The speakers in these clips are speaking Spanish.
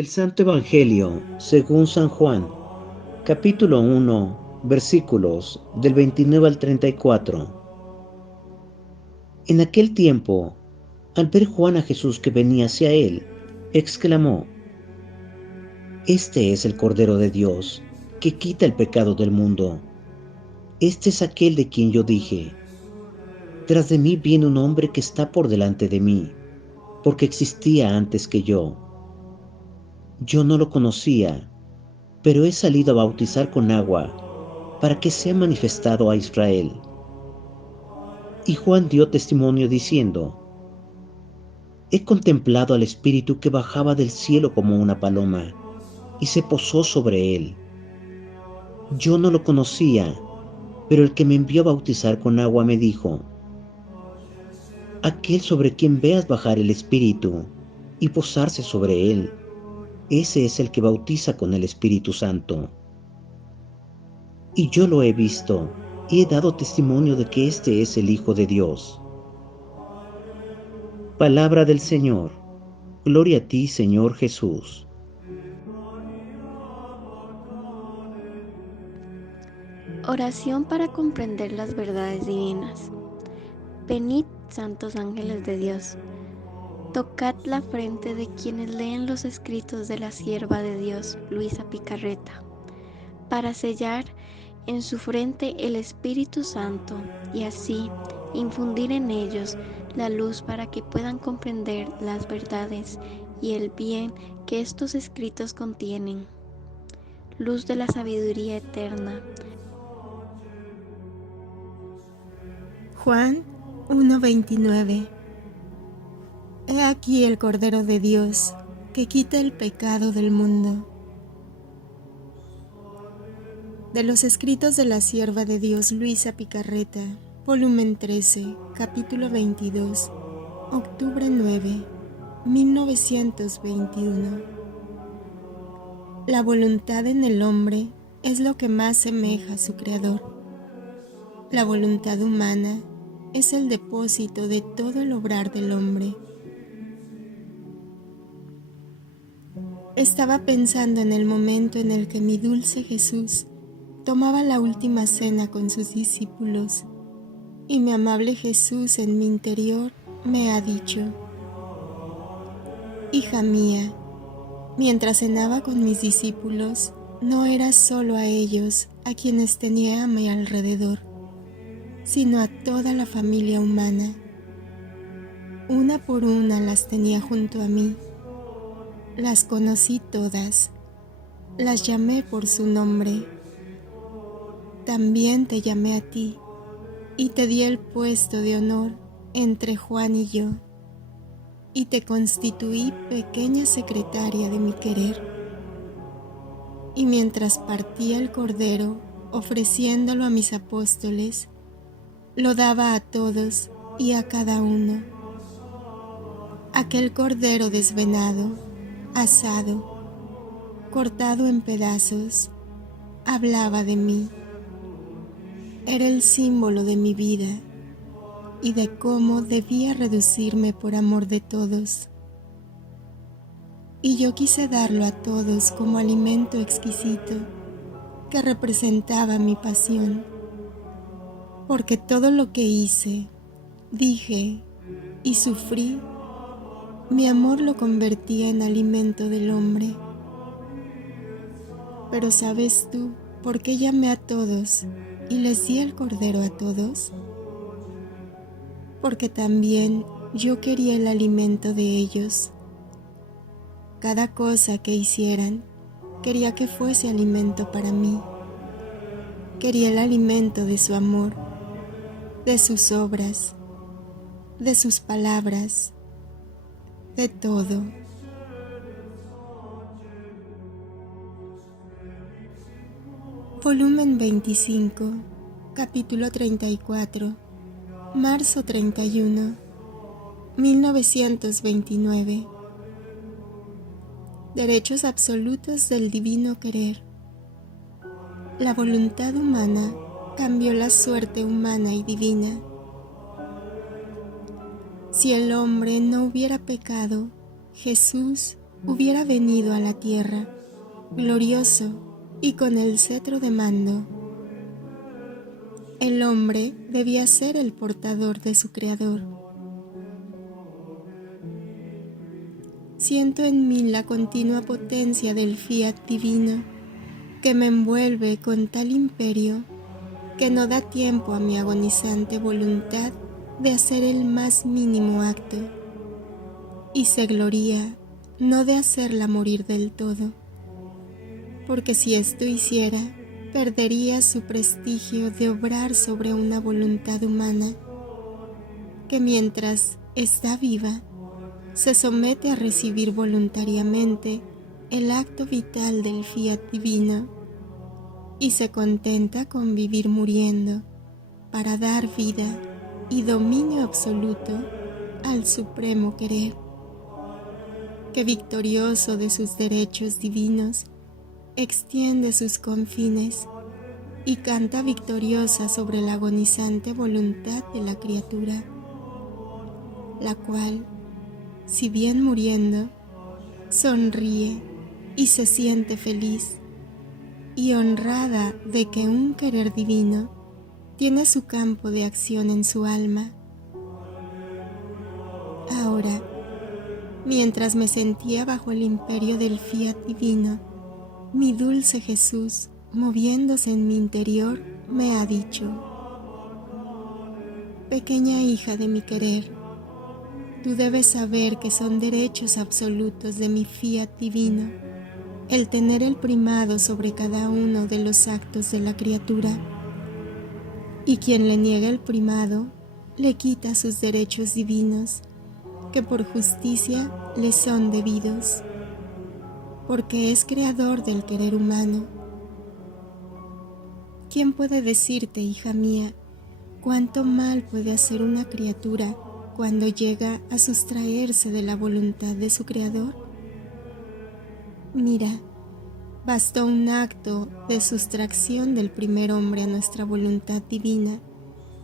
Del Santo Evangelio según San Juan, capítulo 1, versículos del 29 al 34. En aquel tiempo, al ver Juan a Jesús que venía hacia él, exclamó: Este es el Cordero de Dios, que quita el pecado del mundo. Este es aquel de quien yo dije: Tras de mí viene un hombre que está por delante de mí, porque existía antes que yo. Yo no lo conocía, pero he salido a bautizar con agua para que sea manifestado a Israel. Y Juan dio testimonio diciendo: He contemplado al Espíritu que bajaba del cielo como una paloma, y se posó sobre él. Yo no lo conocía, pero el que me envió a bautizar con agua me dijo: Aquel sobre quien veas bajar el Espíritu y posarse sobre él, ese es el que bautiza con el Espíritu Santo. Y yo lo he visto, y he dado testimonio de que este es el Hijo de Dios. Palabra del Señor. Gloria a ti, Señor Jesús. Oración para comprender las verdades divinas. Venid, santos ángeles de Dios, tocad la frente de quienes leen los escritos de la sierva de Dios, Luisa Picarreta, para sellar en su frente el Espíritu Santo y así infundir en ellos la luz para que puedan comprender las verdades y el bien que estos escritos contienen. Luz de la sabiduría eterna. Juan 1:29. He aquí el Cordero de Dios, que quita el pecado del mundo. De los escritos de la sierva de Dios Luisa Picarreta, volumen 13, capítulo 22, octubre 9, 1921. La voluntad en el hombre es lo que más semeja a su Creador. La voluntad humana es el depósito de todo el obrar del hombre. Estaba pensando en el momento en el que mi dulce Jesús tomaba la última cena con sus discípulos, y mi amable Jesús en mi interior me ha dicho: Hija mía, mientras cenaba con mis discípulos, no era solo a ellos a quienes tenía a mi alrededor, sino a toda la familia humana. Una por una las tenía junto a mí. Las conocí todas, las llamé por su nombre. También te llamé a ti y te di el puesto de honor entre Juan y yo, y te constituí pequeña secretaria de mi querer. Y mientras partía el cordero, ofreciéndolo a mis apóstoles, lo daba a todos y a cada uno. Aquel cordero desvenado, asado, cortado en pedazos, hablaba de mí. Era el símbolo de mi vida y de cómo debía reducirme por amor de todos. Y yo quise darlo a todos como alimento exquisito que representaba mi pasión, porque todo lo que hice, dije y sufrí, mi amor lo convertía en alimento del hombre. Pero ¿sabes tú por qué llamé a todos y les di el cordero a todos? Porque también yo quería el alimento de ellos. Cada cosa que hicieran, quería que fuese alimento para mí. Quería el alimento de su amor, de sus obras, de sus palabras, de todo. Volumen 25, capítulo 34, marzo 31, 1929. Derechos absolutos del divino querer. La voluntad humana cambió la suerte humana y divina. Si el hombre no hubiera pecado, Jesús hubiera venido a la tierra, glorioso y con el cetro de mando. El hombre debía ser el portador de su Creador. Siento en mí la continua potencia del fiat divino que me envuelve con tal imperio que no da tiempo a mi agonizante voluntad de hacer el más mínimo acto, y se gloría no de hacerla morir del todo, porque si esto hiciera, perdería su prestigio de obrar sobre una voluntad humana que mientras está viva, se somete a recibir voluntariamente el acto vital del fiat divino y se contenta con vivir muriendo para dar vida y dominio absoluto al supremo querer, que victorioso de sus derechos divinos extiende sus confines y canta victoriosa sobre la agonizante voluntad de la criatura, la cual, si bien muriendo, sonríe y se siente feliz y honrada de que un querer divino tiene su campo de acción en su alma. Ahora, mientras me sentía bajo el imperio del fiat divino, mi dulce Jesús, moviéndose en mi interior, me ha dicho: pequeña hija de mi querer, tú debes saber que son derechos absolutos de mi fiat divino el tener el primado sobre cada uno de los actos de la criatura, y quien le niega el primado le quita sus derechos divinos que por justicia le son debidos, porque es creador del querer humano. ¿Quién puede decirte, hija mía, cuánto mal puede hacer una criatura cuando llega a sustraerse de la voluntad de su Creador? Mira, bastó un acto de sustracción del primer hombre a nuestra voluntad divina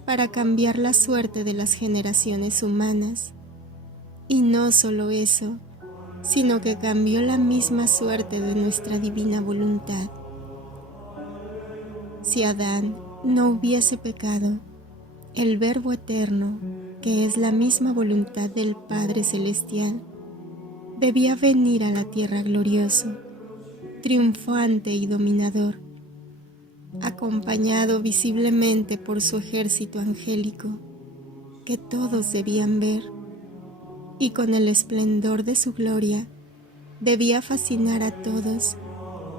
para cambiar la suerte de las generaciones humanas. Y no solo eso, sino que cambió la misma suerte de nuestra divina voluntad. Si Adán no hubiese pecado, el Verbo eterno, que es la misma voluntad del Padre Celestial, debía venir a la tierra glorioso, triunfante y dominador, acompañado visiblemente por su ejército angélico, que todos debían ver, y con el esplendor de su gloria debía fascinar a todos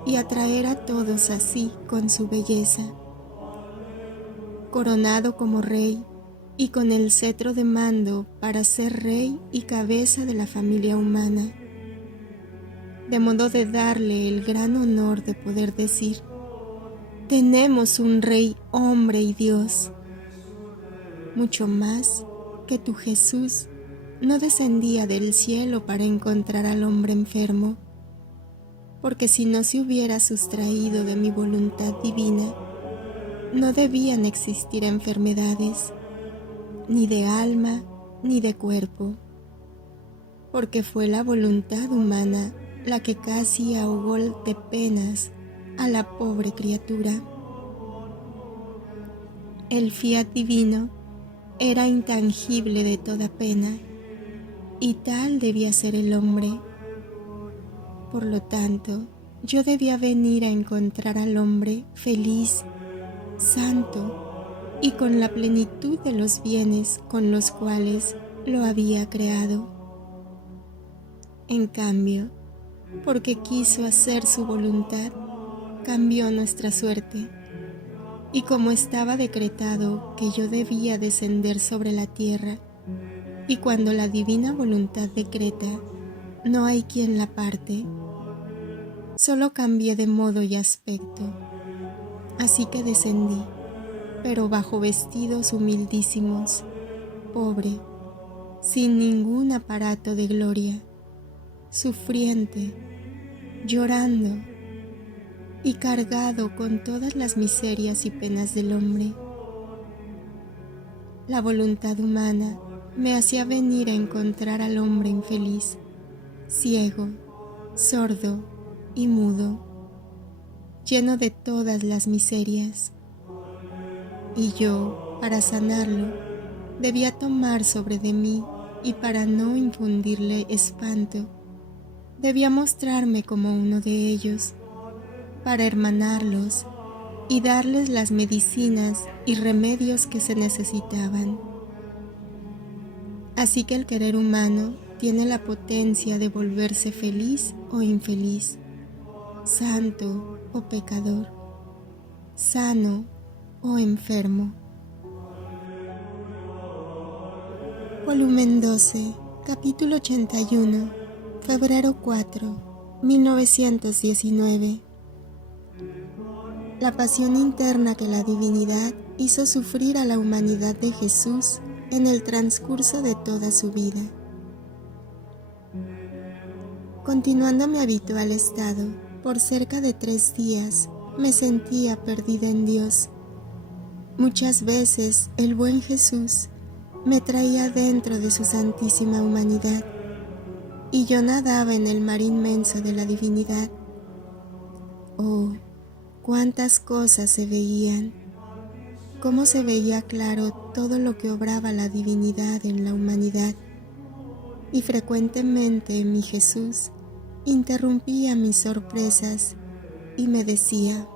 y atraer a todos así con su belleza. Coronado como rey y con el cetro de mando para ser rey y cabeza de la familia humana, de modo de darle el gran honor de poder decir: tenemos un rey hombre y Dios. Mucho más que tu Jesús no descendía del cielo para encontrar al hombre enfermo, porque si no se hubiera sustraído de mi voluntad divina, no debían existir enfermedades, ni de alma ni de cuerpo, porque fue la voluntad humana la que casi ahogó de penas a la pobre criatura. El fiat divino era intangible de toda pena, y tal debía ser el hombre. Por lo tanto, yo debía venir a encontrar al hombre feliz, santo y con la plenitud de los bienes con los cuales lo había creado. En cambio, porque quiso hacer su voluntad, cambió nuestra suerte, y como estaba decretado que yo debía descender sobre la tierra, y cuando la divina voluntad decreta, no hay quien la parte, solo cambié de modo y aspecto. Así que descendí, pero bajo vestidos humildísimos, pobre, sin ningún aparato de gloria, sufriente, llorando y cargado con todas las miserias y penas del hombre. La voluntad humana me hacía venir a encontrar al hombre infeliz, ciego, sordo y mudo, lleno de todas las miserias. Y yo, para sanarlo, debía tomar sobre de mí, y para no infundirle espanto, debía mostrarme como uno de ellos, para hermanarlos y darles las medicinas y remedios que se necesitaban. Así que el querer humano tiene la potencia de volverse feliz o infeliz, santo o pecador, sano o enfermo. Volumen 12, capítulo 81, febrero 4, 1919. La pasión interna que la divinidad hizo sufrir a la humanidad de Jesús en el transcurso de toda su vida. Continuando mi habitual estado, por cerca de 3 días, me sentía perdida en Dios. Muchas veces el buen Jesús me traía dentro de su santísima humanidad, y yo nadaba en el mar inmenso de la divinidad. Oh, cuántas cosas se veían, cómo se veía claro todo lo que obraba la divinidad en la humanidad, y frecuentemente mi Jesús interrumpía mis sorpresas y me decía: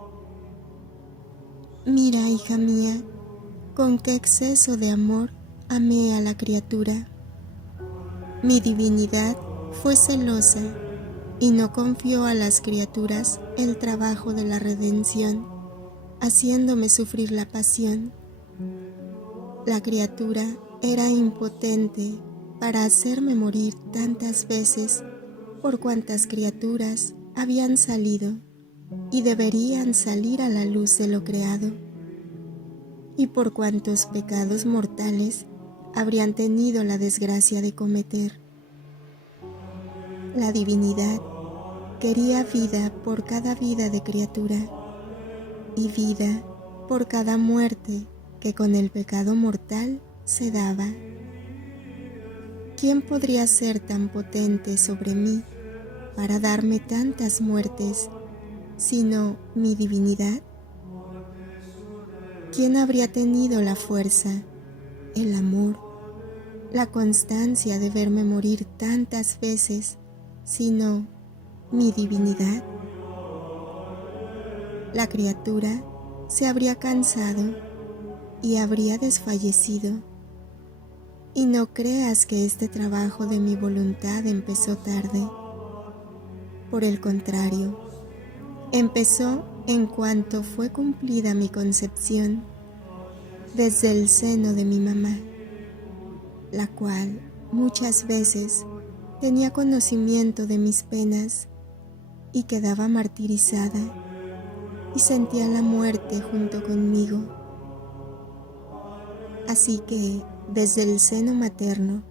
mira, hija mía, con qué exceso de amor amé a la criatura. Mi divinidad fue celosa y no confió a las criaturas el trabajo de la redención, haciéndome sufrir la pasión. La criatura era impotente para hacerme morir tantas veces por cuantas criaturas habían salido y deberían salir a la luz de lo creado, y por cuantos pecados mortales habrían tenido la desgracia de cometer. La divinidad quería vida por cada vida de criatura, y vida por cada muerte que con el pecado mortal se daba. ¿Quién podría ser tan potente sobre mí para darme tantas muertes, sino mi divinidad? ¿Quién habría tenido la fuerza, el amor, la constancia de verme morir tantas veces, sino mi divinidad? La criatura se habría cansado y habría desfallecido. Y no creas que este trabajo de mi voluntad empezó tarde. Por el contrario, empezó en cuanto fue cumplida mi concepción, desde el seno de mi mamá, la cual muchas veces tenía conocimiento de mis penas y quedaba martirizada y sentía la muerte junto conmigo. Así que, desde el seno materno,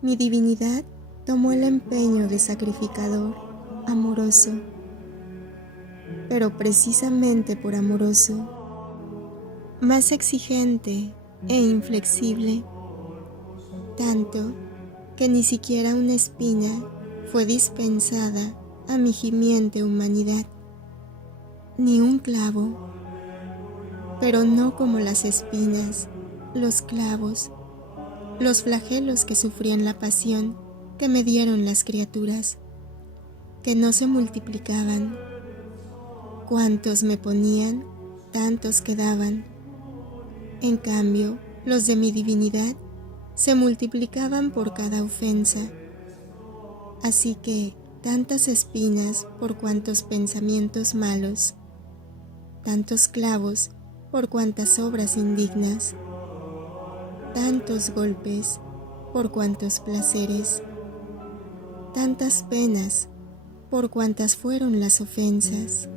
mi divinidad tomó el empeño de sacrificador, amoroso, pero precisamente por amoroso, más exigente e inflexible, tanto que ni siquiera una espina fue dispensada a mi gimiente humanidad, ni un clavo, pero no como las espinas, los clavos, los flagelos que sufrían la pasión que me dieron las criaturas, que no se multiplicaban. Cuantos me ponían, tantos quedaban. En cambio, los de mi divinidad se multiplicaban por cada ofensa. Así que tantas espinas por cuantos pensamientos malos, tantos clavos por cuantas obras indignas, tantos golpes por cuantos placeres, tantas penas por cuantas fueron las ofensas.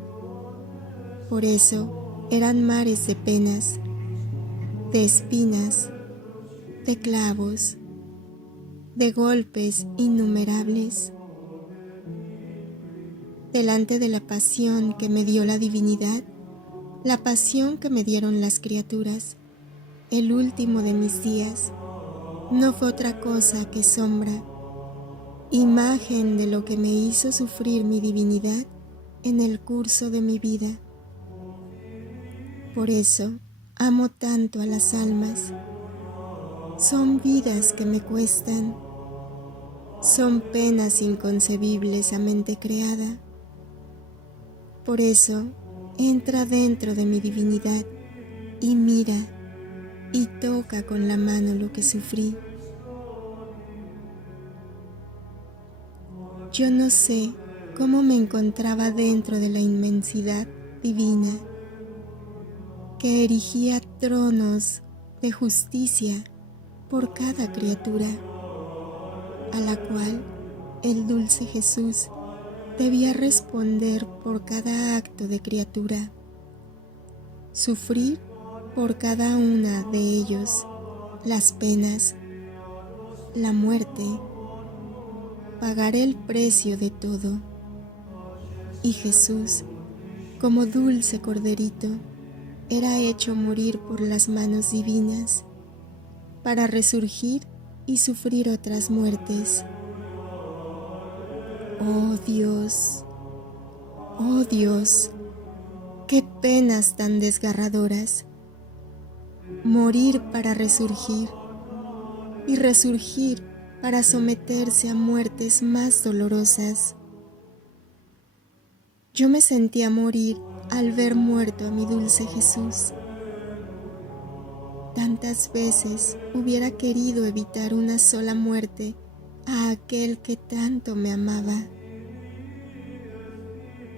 Por eso eran mares de penas, de espinas, de clavos, de golpes innumerables. Delante de la pasión que me dio la divinidad, la pasión que me dieron las criaturas, el último de mis días, no fue otra cosa que sombra, imagen de lo que me hizo sufrir mi divinidad en el curso de mi vida. Por eso amo tanto a las almas. Son vidas que me cuestan, son penas inconcebibles a mente creada. Por eso entra dentro de mi divinidad y mira y toca con la mano lo que sufrí. Yo no sé cómo me encontraba dentro de la inmensidad divina que erigía tronos de justicia por cada criatura, a la cual el dulce Jesús debía responder por cada acto de criatura, sufrir por cada una de ellos las penas, la muerte, pagar el precio de todo. Y Jesús, como dulce corderito, era hecho morir por las manos divinas para resurgir y sufrir otras muertes. Oh Dios, qué penas tan desgarradoras. Morir para resurgir y resurgir para someterse a muertes más dolorosas. Yo me sentía morir al ver muerto a mi dulce Jesús. Tantas veces hubiera querido evitar una sola muerte a aquel que tanto me amaba.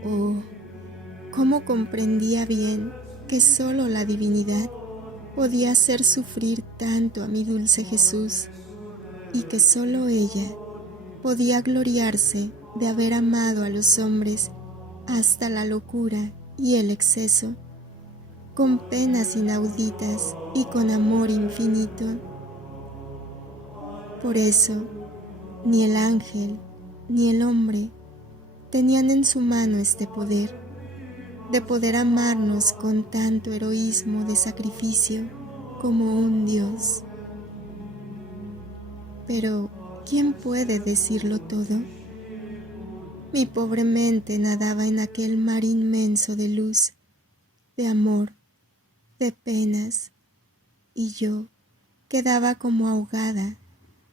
Oh, cómo comprendía bien que solo la divinidad podía hacer sufrir tanto a mi dulce Jesús y que solo ella podía gloriarse de haber amado a los hombres hasta la locura y el exceso, con penas inauditas y con amor infinito. Por eso, ni el ángel ni el hombre tenían en su mano este poder, de poder amarnos con tanto heroísmo de sacrificio como un Dios. Pero, ¿quién puede decirlo todo? Mi pobre mente nadaba en aquel mar inmenso de luz, de amor, de penas, y yo quedaba como ahogada,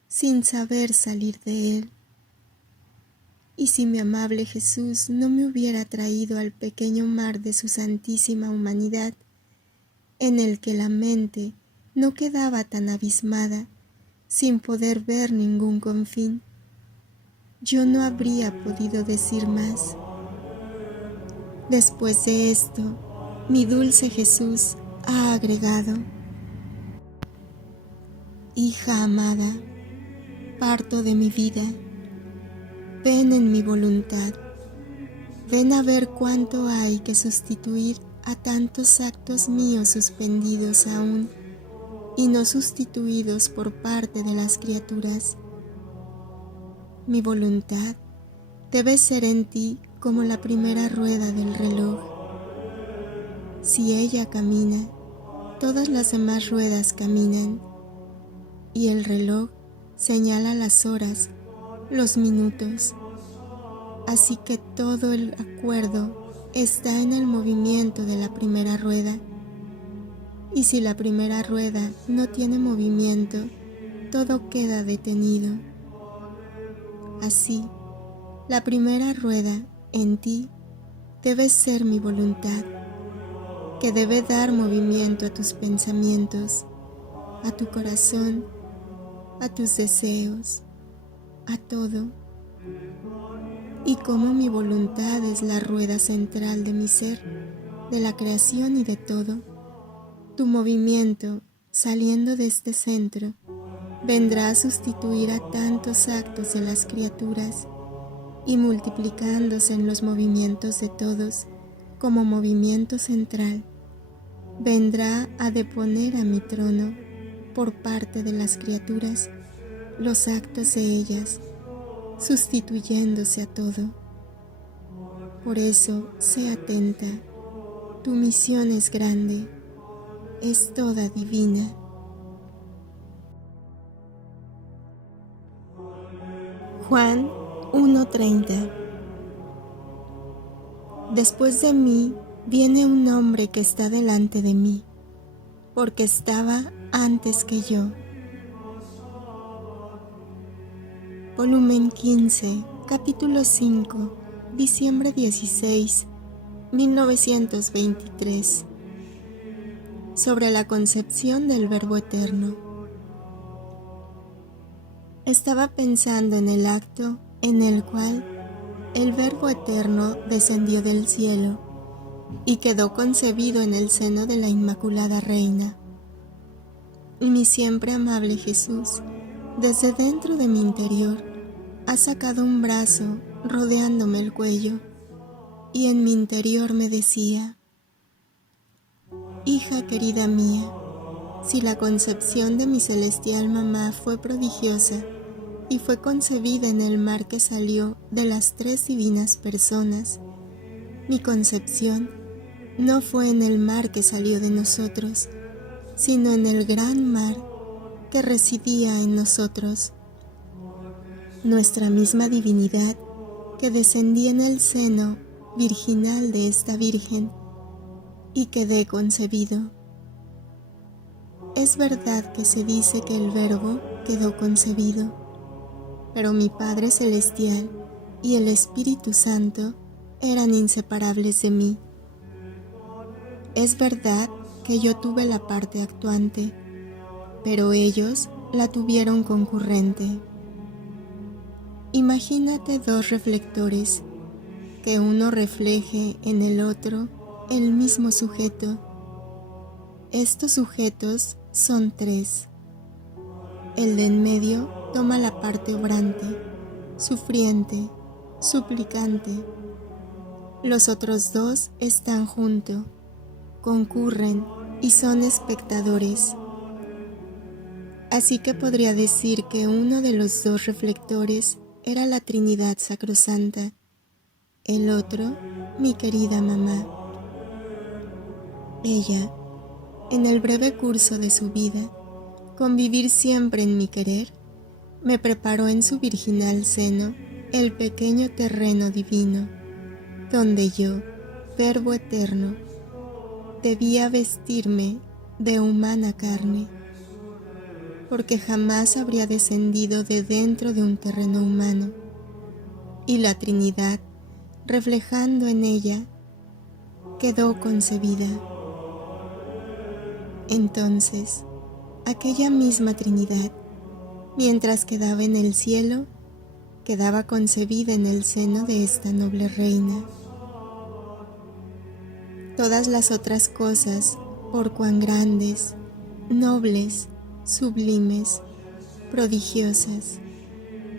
sin saber salir de él. Y si mi amable Jesús no me hubiera traído al pequeño mar de su santísima humanidad, en el que la mente no quedaba tan abismada, sin poder ver ningún confín, yo no habría podido decir más. Después de esto, mi dulce Jesús ha agregado: hija amada, parto de mi vida, ven en mi voluntad, ven a ver cuánto hay que sustituir a tantos actos míos suspendidos aún y no sustituidos por parte de las criaturas. Mi voluntad debe ser en ti como la primera rueda del reloj. Si ella camina, todas las demás ruedas caminan, y el reloj señala las horas, los minutos. Así que todo el acuerdo está en el movimiento de la primera rueda. Y si la primera rueda no tiene movimiento, todo queda detenido. Así, la primera rueda en ti debe ser mi voluntad, que debe dar movimiento a tus pensamientos, a tu corazón, a tus deseos, a todo. Y como mi voluntad es la rueda central de mi ser, de la creación y de todo, tu movimiento, saliendo de este centro, vendrá a sustituir a tantos actos de las criaturas y multiplicándose en los movimientos de todos como movimiento central, vendrá a deponer a mi trono por parte de las criaturas los actos de ellas, sustituyéndose a todo. Por eso, sé atenta, tu misión es grande, es toda divina. Juan 1:30. Después de mí viene un hombre que está delante de mí, porque estaba antes que yo. Volumen 15, capítulo 5, diciembre 16, 1923. Sobre la concepción del Verbo Eterno. Estaba pensando en el acto en el cual el Verbo Eterno descendió del cielo y quedó concebido en el seno de la Inmaculada Reina. Y mi siempre amable Jesús, desde dentro de mi interior, ha sacado un brazo rodeándome el cuello, y en mi interior me decía: hija querida mía, si la concepción de mi celestial mamá fue prodigiosa y fue concebida en el mar que salió de las tres divinas personas, mi concepción no fue en el mar que salió de nosotros, sino en el gran mar que residía en nosotros. Nuestra misma divinidad que descendía en el seno virginal de esta Virgen y quedé concebido. Es verdad que se dice que el Verbo quedó concebido, pero mi Padre Celestial y el Espíritu Santo eran inseparables de mí. Es verdad que yo tuve la parte actuante, pero ellos la tuvieron concurrente. Imagínate dos reflectores, que uno refleje en el otro el mismo sujeto. Estos sujetos son tres. El de en medio toma la parte obrante, sufriente, suplicante. Los otros dos están junto, concurren y son espectadores. Así que podría decir que uno de los dos reflectores era la Trinidad Sacrosanta, el otro, mi querida mamá. Ella, en el breve curso de su vida, con vivir siempre en mi querer, me preparó en su virginal seno el pequeño terreno divino, donde yo, Verbo Eterno, debía vestirme de humana carne, porque jamás habría descendido de dentro de un terreno humano, y la Trinidad, reflejando en ella, quedó concebida. Entonces, aquella misma Trinidad, mientras quedaba en el cielo, quedaba concebida en el seno de esta noble reina. Todas las otras cosas, por cuán grandes, nobles, sublimes, prodigiosas,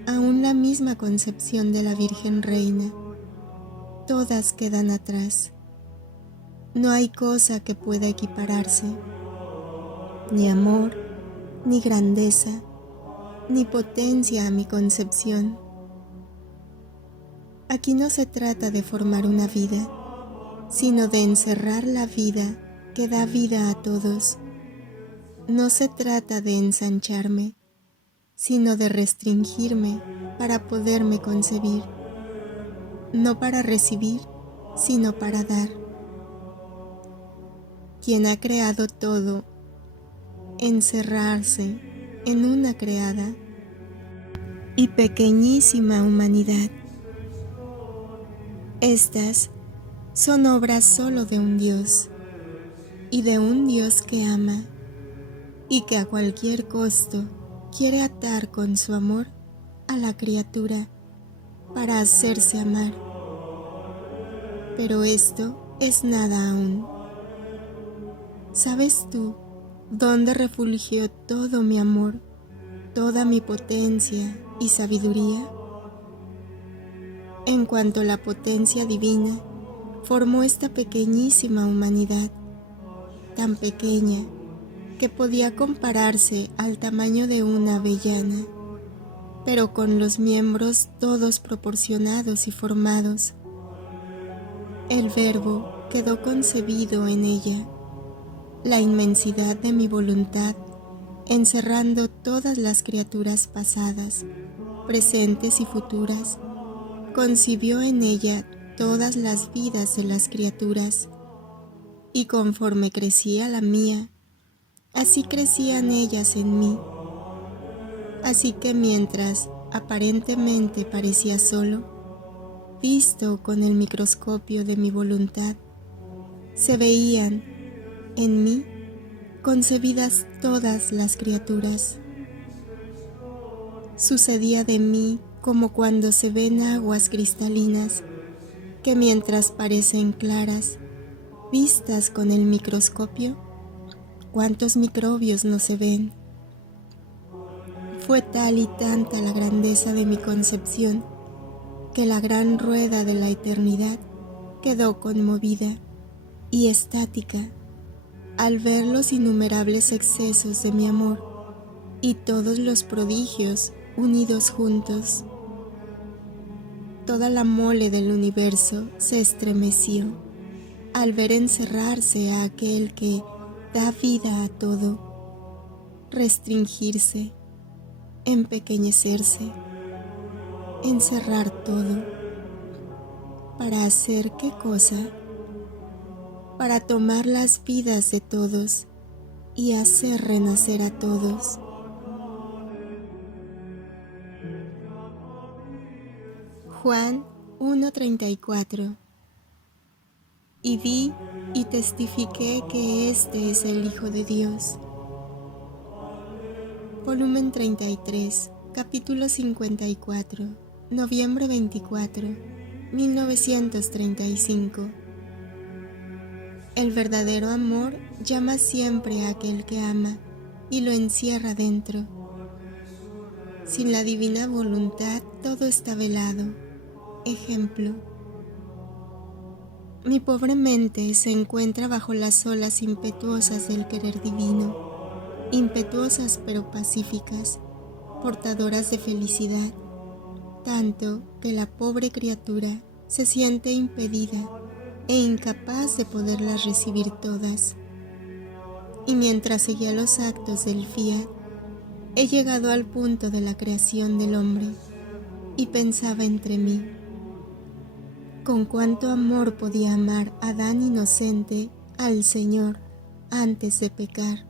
aún la misma concepción de la Virgen Reina, todas quedan atrás. No hay cosa que pueda equipararse, ni amor, ni grandeza, ni potencia a mi concepción. Aquí no se trata de formar una vida, sino de encerrar la vida que da vida a todos. No se trata de ensancharme, sino de restringirme para poderme concebir, no para recibir, sino para dar. Quien ha creado todo, encerrarse en una creada y pequeñísima humanidad. Estas son obras solo de un Dios, y de un Dios que ama, y que a cualquier costo quiere atar con su amor a la criatura para hacerse amar. Pero esto es nada aún. ¿Sabes tú dónde refugió todo mi amor, toda mi potencia y sabiduría? En cuanto la potencia divina formó esta pequeñísima humanidad, tan pequeña que podía compararse al tamaño de una avellana, pero con los miembros todos proporcionados y formados. El Verbo quedó concebido en ella, la inmensidad de mi voluntad encerrando todas las criaturas pasadas, presentes y futuras. Concibió en ella todas las vidas de las criaturas, y conforme crecía la mía, así crecían ellas en mí. Así que mientras aparentemente parecía solo, visto con el microscopio de mi voluntad, se veían en mí concebidas todas las criaturas. Sucedía de mí como cuando se ven aguas cristalinas que mientras parecen claras, vistas con el microscopio, ¿cuántos microbios no se ven? Fue tal y tanta la grandeza de mi concepción que la gran rueda de la eternidad quedó conmovida y estática al ver los innumerables excesos de mi amor y todos los prodigios unidos juntos. Toda la mole del universo se estremeció al ver encerrarse a aquel que da vida a todo, restringirse, empequeñecerse, encerrar todo. ¿Para hacer qué cosa? Para tomar las vidas de todos y hacer renacer a todos. Juan 1:34. Y vi y testifiqué que este es el Hijo de Dios. Volumen 33, capítulo 54, noviembre 24, 1935. El verdadero amor llama siempre a aquel que ama y lo encierra dentro. Sin la divina voluntad todo está velado. Ejemplo: mi pobre mente se encuentra bajo las olas impetuosas del querer divino, impetuosas pero pacíficas, portadoras de felicidad, tanto que la pobre criatura se siente impedida e incapaz de poderlas recibir todas. Y mientras seguía los actos del fiat, he llegado al punto de la creación del hombre y pensaba entre mí: con cuánto amor podía amar Adán inocente al Señor antes de pecar.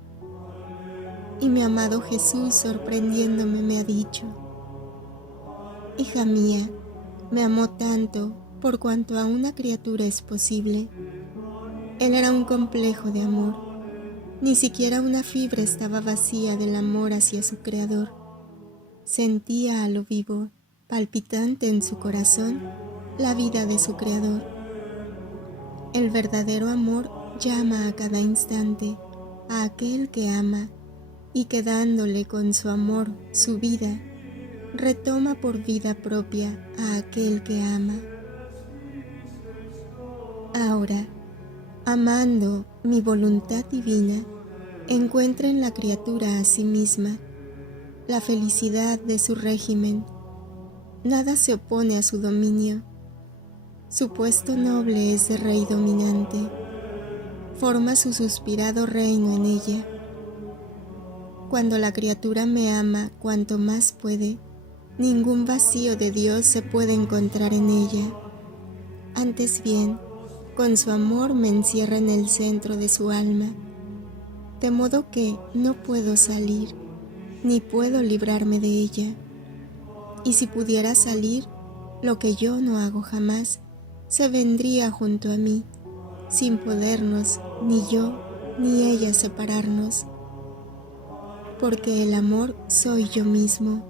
Y mi amado Jesús, sorprendiéndome, me ha dicho: hija mía, me amó tanto por cuanto a una criatura es posible. Él era un complejo de amor. Ni siquiera una fibra estaba vacía del amor hacia su Creador. Sentía a lo vivo, palpitante en su corazón, la vida de su Creador. El verdadero amor llama a cada instante a aquel que ama y que dándole con su amor su vida, retoma por vida propia a aquel que ama. Ahora, amando mi voluntad divina, encuentra en la criatura a sí misma la felicidad de su régimen. Nada se opone a su dominio. Su puesto noble es de rey dominante. Forma su suspirado reino en ella. Cuando la criatura me ama cuanto más puede, ningún vacío de Dios se puede encontrar en ella. Antes bien, con su amor me encierra en el centro de su alma, de modo que no puedo salir, ni puedo librarme de ella. Y si pudiera salir, lo que yo no hago jamás, se vendría junto a mí, sin podernos, ni yo, ni ella separarnos. Porque el amor soy yo mismo.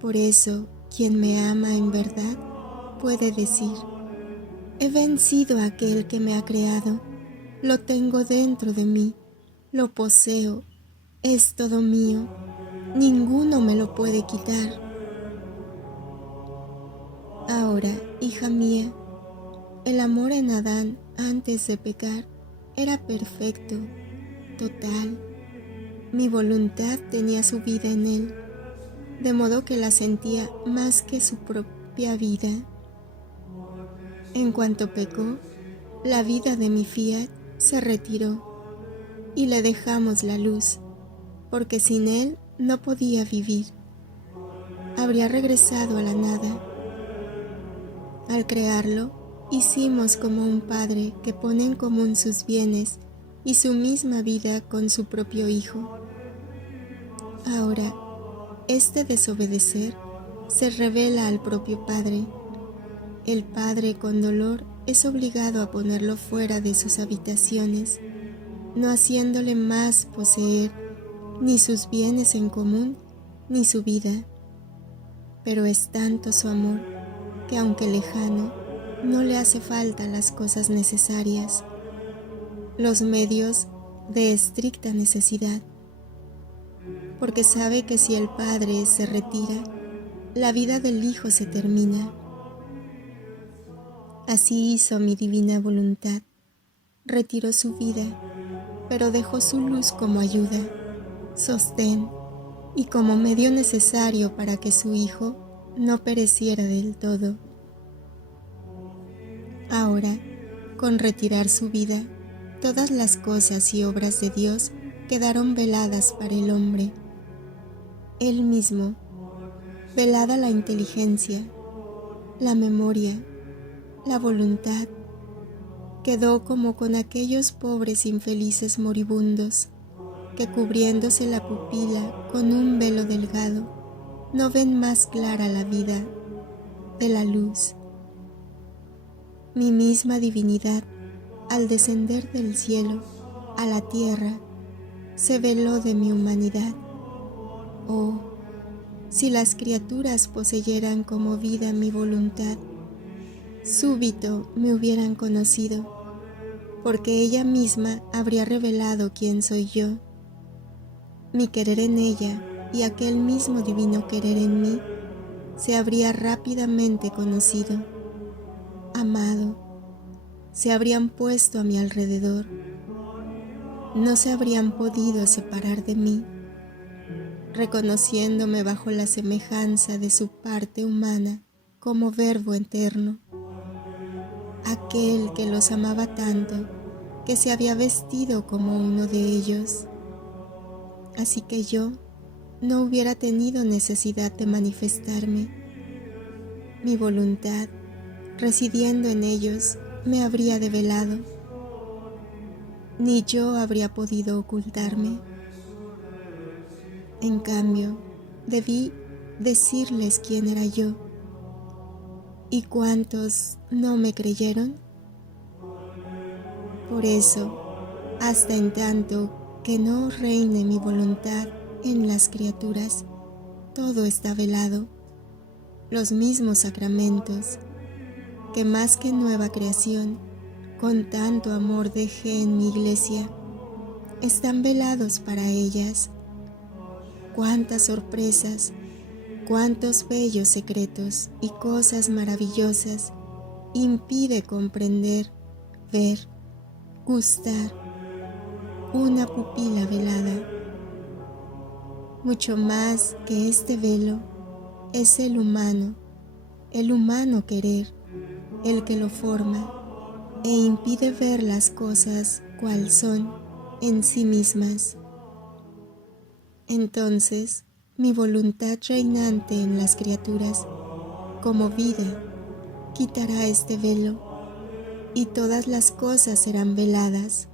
Por eso, quien me ama en verdad puede decir: he vencido a aquel que me ha creado, lo tengo dentro de mí, lo poseo, es todo mío, ninguno me lo puede quitar. Ahora, hija mía, el amor en Adán antes de pecar era perfecto, total. Mi voluntad tenía su vida en él, de modo que la sentía más que su propia vida. En cuanto pecó, la vida de mi fiat se retiró y le dejamos la luz, porque sin él no podía vivir. habría regresado a la nada. Al crearlo, hicimos como un padre que pone en común sus bienes y su misma vida con su propio hijo. Ahora, este desobedecer se revela al propio padre. El padre con dolor es obligado a ponerlo fuera de sus habitaciones, no haciéndole más poseer ni sus bienes en común ni su vida. Pero es tanto su amor que, aunque lejano, no le hace falta las cosas necesarias, los medios de estricta necesidad, porque sabe que si el padre se retira, la vida del hijo se termina. Así hizo mi divina voluntad, retiró su vida, pero dejó su luz como ayuda, sostén y como medio necesario para que su hijo no pereciera del todo. Ahora, con retirar su vida, todas las cosas y obras de Dios quedaron veladas para el hombre. Él mismo, velada la inteligencia, la memoria, la voluntad, quedó como con aquellos pobres infelices moribundos que, cubriéndose la pupila con un velo delgado, no ven más clara la vida de la luz. Mi misma divinidad, al descender del cielo a la tierra, se veló de mi humanidad. Oh, si las criaturas poseyeran como vida mi voluntad, súbito me hubieran conocido, porque ella misma habría revelado quién soy yo. Mi querer en ella y aquel mismo divino querer en mí se habría rápidamente conocido, amado, se habrían puesto a mi alrededor, no se habrían podido separar de mí, reconociéndome bajo la semejanza de su parte humana como verbo eterno, aquel que los amaba tanto que se había vestido como uno de ellos. Así que yo no hubiera tenido necesidad de manifestarme. Mi voluntad, residiendo en ellos, me habría develado. Ni yo habría podido ocultarme. En cambio, debí decirles quién era yo. ¿Y cuántos no me creyeron? Por eso, hasta en tanto que no reine mi voluntad en las criaturas, todo está velado. Los mismos sacramentos, que más que nueva creación, con tanto amor dejé en mi iglesia, están velados para ellas. Cuántas sorpresas, cuántos bellos secretos y cosas maravillosas impide comprender, ver, gustar una pupila velada. Mucho más que este velo es el humano querer, el que lo forma e impide ver las cosas cual son en sí mismas. Entonces, mi voluntad reinante en las criaturas, como vida, quitará este velo y todas las cosas serán veladas.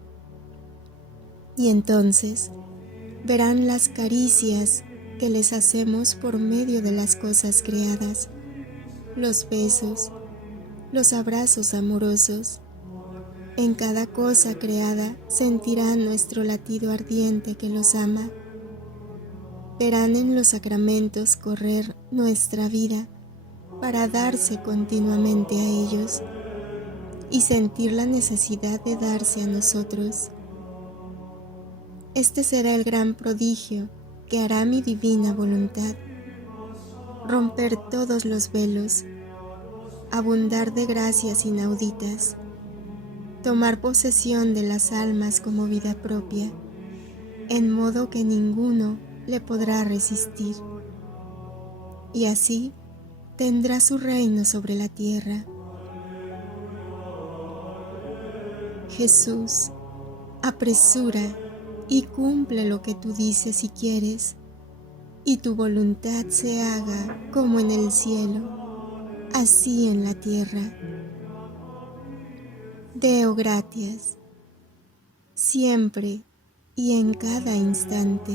Y entonces verán las caricias que les hacemos por medio de las cosas creadas, los besos, los abrazos amorosos. En cada cosa creada sentirán nuestro latido ardiente que los ama. Verán en los sacramentos correr nuestra vida para darse continuamente a ellos y sentir la necesidad de darse a nosotros. Este será el gran prodigio que hará mi divina voluntad: romper todos los velos, abundar de gracias inauditas, tomar posesión de las almas como vida propia, en modo que ninguno le podrá resistir. Y así tendrá su reino sobre la tierra. Jesús, apresura y cumple lo que tú dices y quieres, y tu voluntad se haga como en el cielo, así en la tierra. Deo gratias, siempre y en cada instante.